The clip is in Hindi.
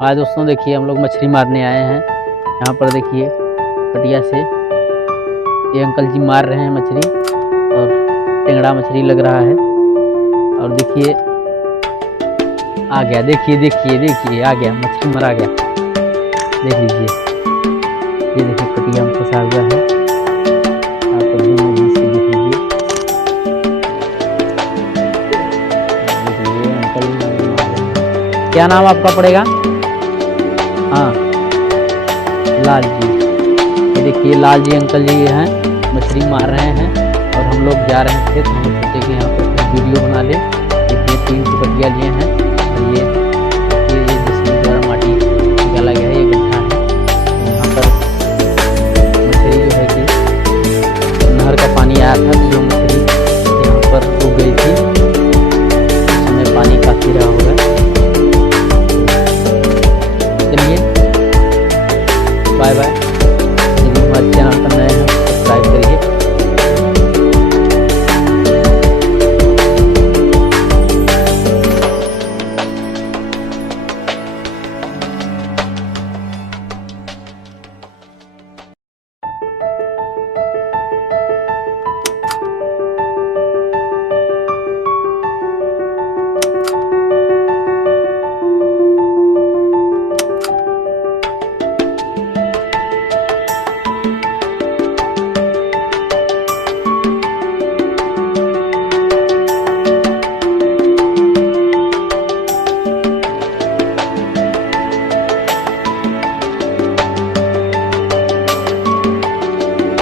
आज दोस्तों देखिए हम लोग मछली मारने आए हैं। यहाँ पर देखिए कटिया से ये अंकल जी मार रहे हैं मछली और टेंगड़ा मछली लग रहा है। और देखिए आ गया, देखिए देखिए देखिए आ गया, मछली मरा गया। देख लीजिए, ये देखिए कटिया में फंसा हुआ है। आप मछली से देख लीजिए, देखिए अंकल मार रहे हैं। क्या नाम आपका पड़ेगा? हाँ, लाल जी। ये देखिए लाल जी अंकल जी हैं, मछली मार रहे हैं और हम लोग जा रहे हैं खेत। हम लोग सोचे कि यहाँ पर वीडियो बना ले। देखिए 3 कटिया लिए हैं और ये जिसमें द्वारा माटी निकाला गया है, ये गड्ढा है। यहाँ पर मछली जो है कि नहर का पानी आया था, तो जो मछली यहाँ पर रुक गई थी, उस समय पानी काफी रहा होगा। चलिए बाय बाय। यदि हमारे चैनल पर नए हैं